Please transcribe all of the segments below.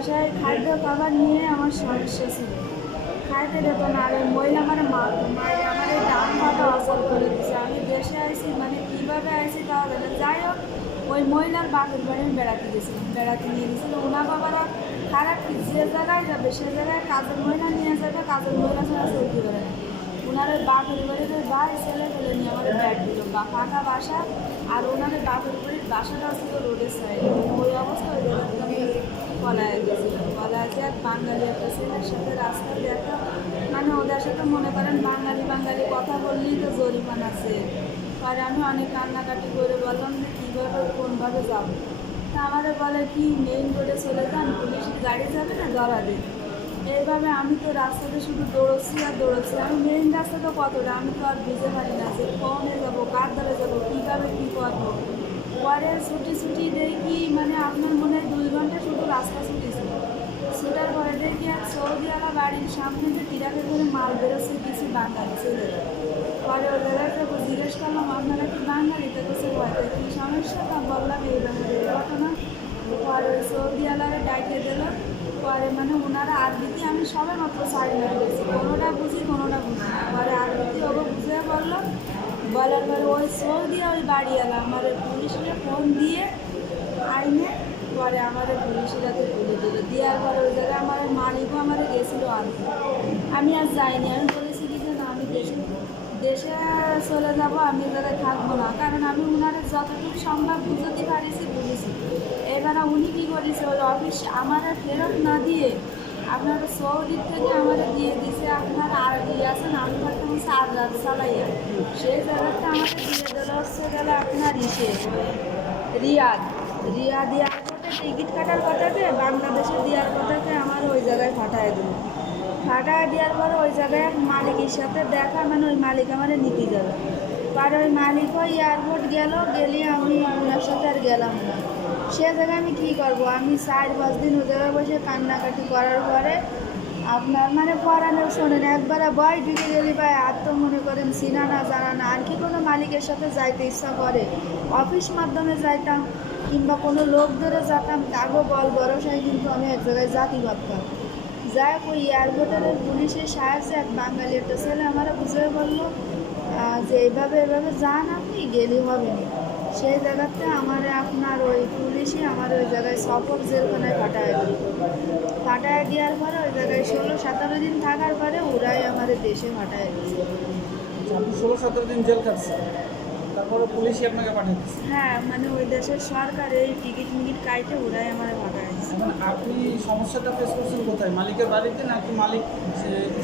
বাসায় খাদ্য খাবার নিয়ে আমার সমস্যা ছিল। খাইতে দিত না, আর ওই মহিলা আমার মায়ের আমার এই ডান পাটা অচল করে দিচ্ছে। আমি দেশে আইছি, মানে কীভাবে আইছি তাও জানে। যাই হোক, ওই মহিলার বাপের বাড়ি বেড়াতে গেছিলাম, বেড়াতে নিয়ে গেছিলো। ওনার বাবারা খারাপ, যে জায়গায় যাবে সে জায়গায় কাজের মহিলা নিয়ে যাবে, কাজের মহিলা ছাড়া চলতে পারে না। ওনার ওই বাপের বাড়িতে ভাই ছেলে ফেলে নিয়ে আমার ব্যাট দিল বা ফাঁকা বাসা, আর ওনার বাপের বাড়ির বাসাটা ছিল রোডের সাইডে। ওই অবস্থায় ওই জায়গাটা আমি পলায় গেছিলাম। পলায় যে এক বাঙালি একটা ছেলের সাথে রাস্তায় দেখা, মানে ওদের সাথে মনে করেন বাঙালি বাঙালি কথা বললেই তো জরিমানা আছে। পরে আমি অনেক কান্নাকাটি করে বললাম যে কীভাবে কোনভাবে যাবো। তা আমাদের বলে কি মেইন রোডে চলে যান, পুলিশের গাড়ি যাবে না, ধরা দিন। এইভাবে আমি তো রাস্তাতে শুধু দৌড়চ্ছি আর দৌড়চ্ছি। আমি মেইন রাস্তা তো কতটা আমি তো আর বুঝতে পারি না যে কোনে যাবো, কার দ্বারা যাবো, কীভাবে কী করবো। পরে ছুটি দেখি, মানে আপনার মনে হয় 2 ঘন্টা শুধু রাস্তা ছুটেছিল। ছুটার পরে দেখি আর সৌদিওয়ালা বাড়ির সামনে যে টিরাকে করে মাল বেরোচ্ছে কিছু বাঙালি ছেলেরা। পরে ওই জায়গায় তো জিজ্ঞেস করলাম আপনারা কি বাঙালি, তো কিছু হয়তো কী সমস্যা, তা বললাম এইভাবে এই ঘটনা। পরে ওই সৌদিওয়ালারা ডাইকে দিল। পরে মানে ওনারা আরবিতে, আমি সবে মাত্র সাইড হয়ে গেছি, কোনোটা বুঝি কোনোটা বুঝি না। পরে আরবিতে ওকে বুঝে বললো, বলার পরে ওই সৌদিয়া ওই বাড়িওয়ালা আমার পুলিশকে ফোন দিয়ে আইনে, পরে আমাদের পুলিশরাতে তুলে দিল। দেওয়ার পরে ওই জায়গায় আমার মালিকও আমার গেছিলো আনতে। আমি আর যাইনি, আমি বলেছি কি যে না, আমি দেশে চলে যাব, আমি জায়গায় থাকবো না। কারণ আমি ওনারা যতটুকু সম্ভব বুঝতে পারিছি বুঝেছি। এবারে উনি কী করেছে, ওই অফিস আমার ফেরত না দিয়ে আপনারা সৌদির থেকে আমাদের দিয়ে দিছে। আপনার আর দিয়ে আছেন, আমি থাকতাম হচ্ছে আর রাত চালাইয়া, সেই জায়গাটা আমাদের দিয়ে দিল হচ্ছে গেল আপনার রিয়াদ এয়ারপোর্টে টিকিট কাটার কথাকে, বাংলাদেশে দেওয়ার কথাকে আমার ওই জায়গায় ফাটায় দিল। ফাটায় দেওয়ার পরে ওই জায়গায় এক মালিকের সাথে দেখা, মানে ওই মালিক আমার নিতে যাবে। পরে ওই মালিক ওই এয়ারপোর্ট গেলে আমি ওনার সাথে আর গেলাম না। সে জায়গায় আমি কী করবো, আমি 4-5 দিন ওই জায়গায় বসে কান্নাকাটি করার পরে আপনার মানে পড়ানো শোনেন, একবারে বয় ঢুকে গেলি ভাই, আর তো মনে করেন চিনা না জানা না, আর কি কোনো মালিকের সাথে যাইতে ইচ্ছা করে। অফিস মাধ্যমে যাইতাম কিংবা কোনো লোক ধরে যেতাম, কাগো বল ভরসায় কিন্তু আমি এক জায়গায় জাতি ভাবতাম। যাই হোক, ওই এয়ারপোর্টের পুলিশের সাহায্যে এক বাঙালি একটা ছেলে আমার বুঝে বললো যে এভাবে যান, আপনি গেলে হবে না। সেই জায়গাতে আমার আপনার ওই পুলিশই আমার ওই জায়গায় সফর জেলখানায় পাঠায় দিল। পাঠায় দেওয়ার পরে ওই জায়গায় 16-17 দিন থাকার পরে ওরাই আমাদের দেশে পাঠায় দিয়েছে। আপনি 16-17 দিন জেল কাটছেন, তারপরে পুলিশই আপনাকে পাঠিয়ে দিচ্ছে? হ্যাঁ, মানে ওই দেশের সরকার এই টিকিট কাইটে ওরাই আমার পাঠায় দিয়েছে। এখন আপনি সমস্যাটা ফেস করছেন কোথায়, মালিকের বাড়িতে নাকি মালিক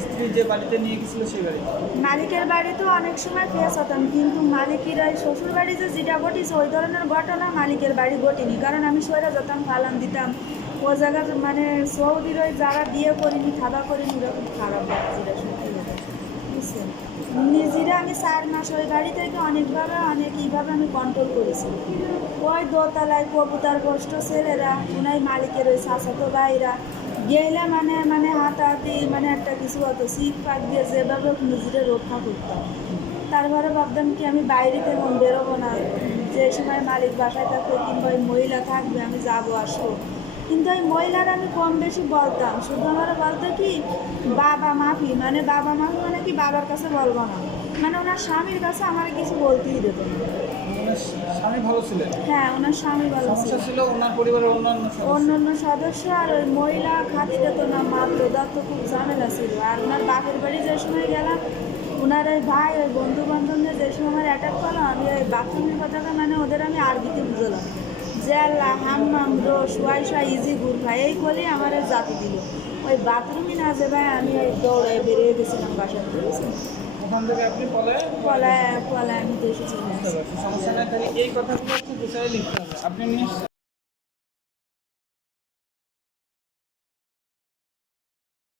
স্ত্রী যে বাড়িতে নিয়ে গেছিলো সেই বাড়িতে? মালিকের বাড়িতেও অনেক সময় ফেস হতাম, কিন্তু মালিকের ওই শ্বশুর বাড়ি যেটা ঘটিছে ওই ধরনের ঘটনা মালিকের বাড়ি ঘটিনি। কারণ আমি সরে যেতাম, ফালান দিতাম ও জায়গার, মানে সৌদির ওই যারা বিয়ে করিনি খাওয়া করিনি এরকম খারাপ লাগছিল সত্যি কথা, বুঝছেন। নিজেরা আমি 4 মাস ওই বাড়ি থেকে অনেকভাবে এইভাবে আমি কন্ট্রোল করেছি। ওই দোতলায় কবুতার কষ্ট ছেলেরা, ওনাই মালিকের ওই চাচাতো ভাইরা গেলে মানে হাতাহাতি, মানে একটা কিছু হতো, শীত পাক দিয়ে যেভাবে নিজেরা রক্ষা করতাম। তারপরে ভাবতাম কি আমি বাইরে থেকে বেরোবো না, যে সময় মালিক বাসায় থাকবে কিংবা ওই মহিলা থাকবে আমি যাবো আসবো। কিন্তু ওই মহিলারা আমি কম বেশি বলতাম, শুধু আমার বলতো কি বাবা মাফি, মানে কি বাবার কাছে বলবো না, মানে ওনার স্বামীর কাছে আমার কিছু বলতেই দিত না। স্বামী ভালো ছিলেন? হ্যাঁ, ওনার স্বামী ভালো সমস্যা ছিল ওনার পরিবারের অন্যান্য সদস্য, আর ওই মহিলা খাতি দিত না, মাত্র দত্ত খুব ঝামেলা ছিল। আর ওনার বাপের বাড়ি যে সময় গেলাম, ওনার ওই ভাই ওই বন্ধু বান্ধবদের যে সময় আমার অ্যাটাক করলো, আমি ওই বাথরুমের কথাটা মানে ওদের আমি আরবিতে বুঝলাম যে আল্লাহ হাম্মাম রোশ ওয়াইশা ইজি গুরফা এই বলে আমার জাতি দিল। ওই বাথরুমই না যে ভাই আমি ওই দৌড়ে বেরিয়ে গেছিলাম বাসার থেকে। ওখান থেকে আপনি পলায় আমি দেশে চলে আসি। সমস্যা নাই, তাহলে এই কথাগুলো একটু গুছাই লিখতে হবে। আপনি নিয়ে